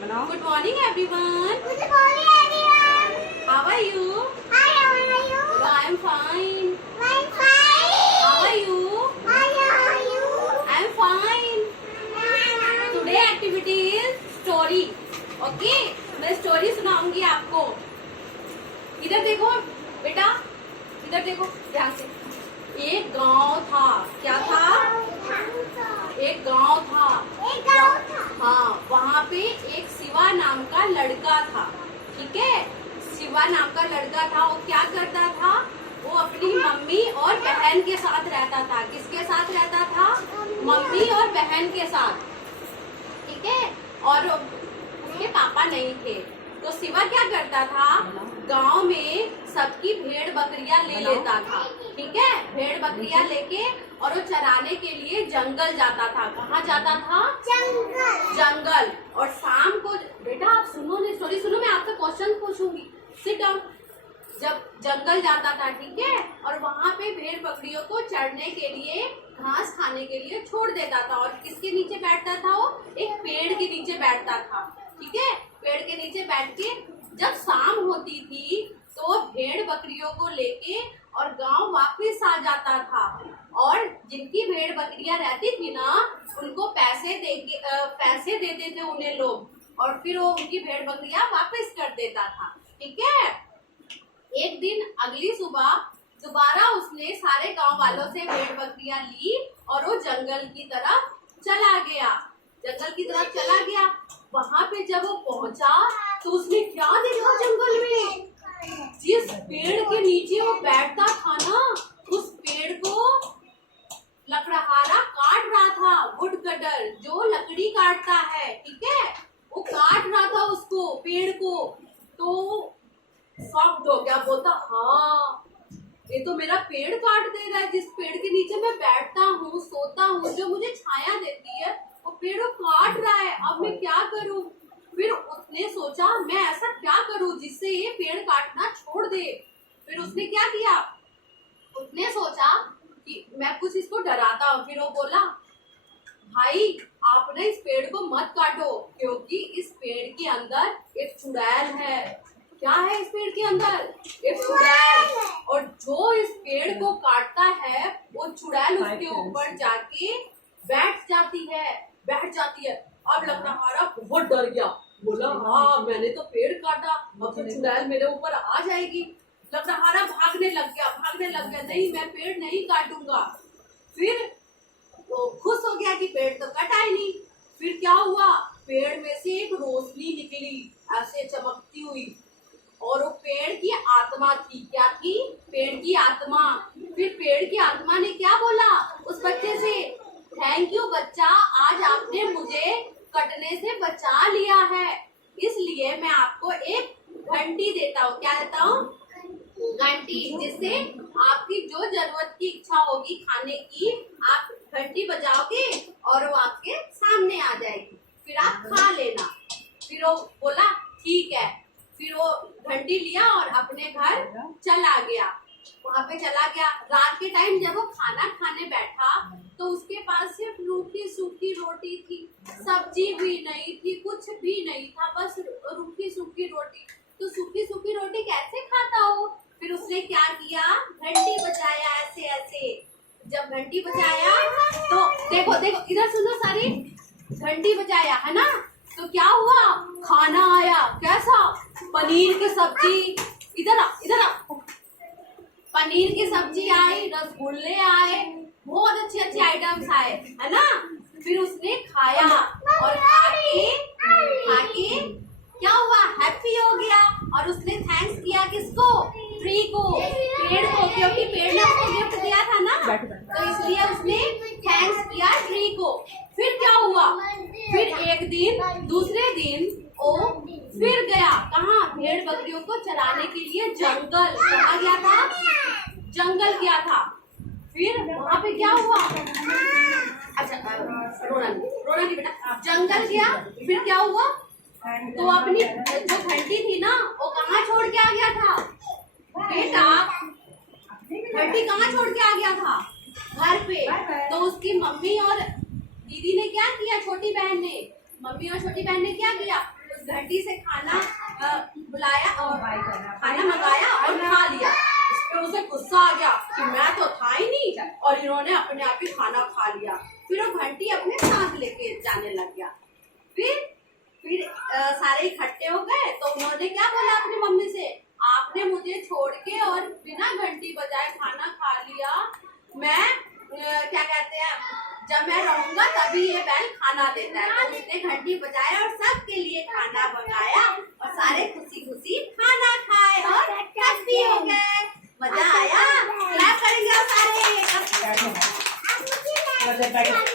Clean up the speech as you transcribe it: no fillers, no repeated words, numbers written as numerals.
बनाओ। Good morning everyone. Good morning, everyone. How are you? Hi, how are you? I am fine. I'm fine. How are you? Hi, how are you? I am fine. Today activity is story. Okay? मैं story सुनाऊंगी आपको। इधर देखो बेटा, इधर देखो ध्यान से। एक गांव था। क्या था? एक गांव था। एक गाँव था। हाँ, वहाँ पे एक शिवा नाम का लड़का था। ठीक है, शिवा नाम का लड़का था। वो क्या करता था? वो अपनी मम्मी और बहन के साथ रहता था। किसके साथ रहता था? मम्मी और बहन के साथ। ठीक है, और उसके पापा नहीं थे। तो शिवा क्या करता था? गांव में सबकी भेड़ बकरियां ले लेता था। ठीक है, भेड़ बकरियां लेके और वो चराने के लिए जंगल जाता था। कहाँ जाता था? जंगल। जंगल। और शाम को बेटा आप सुनो, नहीं स्टोरी सुनो, मैं आपसे क्वेश्चन पूछूंगी। Sit down. जब जंगल जाता था, ठीक है, और वहाँ पे भेड़ बकरियों को चढ़ने के लिए, घास खाने के लिए छोड़ देता था। और किसके नीचे बैठता था? वो एक पेड़ के नीचे बैठता था। ठीक है, पेड़ के नीचे बैठ के जब शाम होती थी तो भेड़ बकरियों को लेके और गांव वापस आ जाता था। और जिनकी भेड़ बकरियां रहती थी ना, उनको पैसे देते थे उन्हें लोग, और फिर वो उनकी भेड़ बकरियां वापस कर देता था। ठीक है, एक दिन अगली सुबह दोबारा उसने सारे गांव वालों से भेड़ बकरियां ली और वो जंगल की तरफ चला गया। जंगल की तरफ चला गया। वहाँ पे जब वो पहुंचा तो उसने क्या देखा? जंगल में जिस पेड़ के नीचे वो बैठता था ना, उस पेड़ को लकड़हारा काट रहा था। वुड कटर, जो लकड़ी काटता है, ठीक है, वो काट रहा था उसको, पेड़ को। तो शॉक्ड हो गया, बोलता हाँ, ये तो मेरा पेड़ काट दे रहा है। जिस पेड़ के नीचे मैं बैठता हूँ, सोता हूँ, जो मुझे छाया देती है, वो पेड़ वो काट रहा है। अब मैं क्या करूँ? फिर उसने सोचा मैं ऐसा क्या करूँ जिससे ये पेड़ काटना छोड़ दे। फिर उसने क्या किया? उसने सोचा कि मैं कुछ इसको डराता हूँ। फिर वो बोला, भाई आप ना इस पेड़ को मत काटो, क्योंकि इस पेड़ के अंदर एक चुड़ैल है। क्या है इस पेड़ के अंदर? एक चुड़ैल। और जो इस पेड़ को काटता है, वो चुड़ैल उसके ऊपर जाके बैठ जाती है। अब लकड़हारा बहुत डर गया। बोला हाँ, मैंने तो पेड़ काटा, अब तो चुड़ैल मेरे ऊपर आ जाएगी। लकड़हारा भागने लग गया। नहीं, मैं पेड़ नहीं काटूंगा। फिर वो खुश हो गया कि पेड़ तो कटा ही नहीं। फिर क्या हुआ? पेड़ में से एक रोशनी निकली, ऐसे चमकती हुई, और वो पेड़ की आत्मा थी। क्या थी? पेड़ की आत्मा। फिर पेड़ की आत्मा ने क्या बोला उस बच्चे से? थैंक यू बच्चा, आज आपने मुझे कटने से बचा लिया है, इसलिए मैं आपको एक घंटी देता हूँ। क्या देता हूँ? घंटी, जिससे आपकी जो जरूरत की इच्छा होगी खाने की, आप घंटी बजाओगे और वो आपके सामने आ जाएगी, फिर आप खा लेना। फिर वो बोला ठीक है। फिर वो घंटी लिया और अपने घर चला गया। वहाँ पे चला गया। रात के टाइम जब वो खाना खाने बैठा तो उसके पास सिर्फ रूखी सूखी रोटी थी, सब्जी भी नहीं थी, कुछ भी नहीं था, बस रूखी सूखी रोटी। तो सूखी सूखी रोटी कैसे खाता हो? फिर उसने क्या किया? घंटी बजाया, ऐसे। जब घंटी बजाया तो देखो इधर सुनो सारी, घंटी बजाया है ना, तो क्या हुआ? खाना आया। कैसा? पनीर की सब्जी। इधर आ। पनीर की सब्जी आई, रसगुल्ले आए, बहुत अच्छे आइटम्स आए, है ना। फिर उसने खाया और खा के क्या हुआ? हैप्पी हो गया। और उसने थैंक्स किया किसको? ट्री को, पेड़ को, क्योंकि पेड़ ने उसको गिफ्ट दिया था ना, तो इसलिए उसने थैंक्स किया ट्री को। फिर क्या हुआ? फिर एक दिन, दूसरे दिन वो फिर गया। कहाँ? भेड़ बकरियों को चराने के लिए जंगल। कहाँ गया था? जंगल गया था। फिर वहाँ पे क्या हुआ? अच्छा रोना नहीं बेटा, जंगल गया। फिर क्या हुआ? तो अपनी जो घंटी थी ना, वो कहाँ छोड़ के आ गया था बेटा? घंटी कहाँ छोड़ के आ गया था? घर पे। तो उसकी मम्मी और दीदी ने क्या किया? छोटी बहन ने, मम्मी और छोटी बहन ने क्या किया? घंटी से खाना बुलाया और खाना मंगाया और खा लिया। इस पे उसे गुस्सा आ गया कि मैं तो था ही नहीं और इन्होंने अपने आप ही खाना खा लिया। फिर वो घंटी अपने साथ लेके जाने लग गया। फिर सारे इकट्ठे हो गए तो उन्होंने क्या बोला अपनी मम्मी से, आपने मुझे छोड़ के और बिना घंटी बजाए खाना खा लिया। मैं क्या कहते हैं, जब मैं रहूंगा तभी ये बैल खाना देता है। तो उसने घंटी बजाया और सबके लिए खाना मंगाया।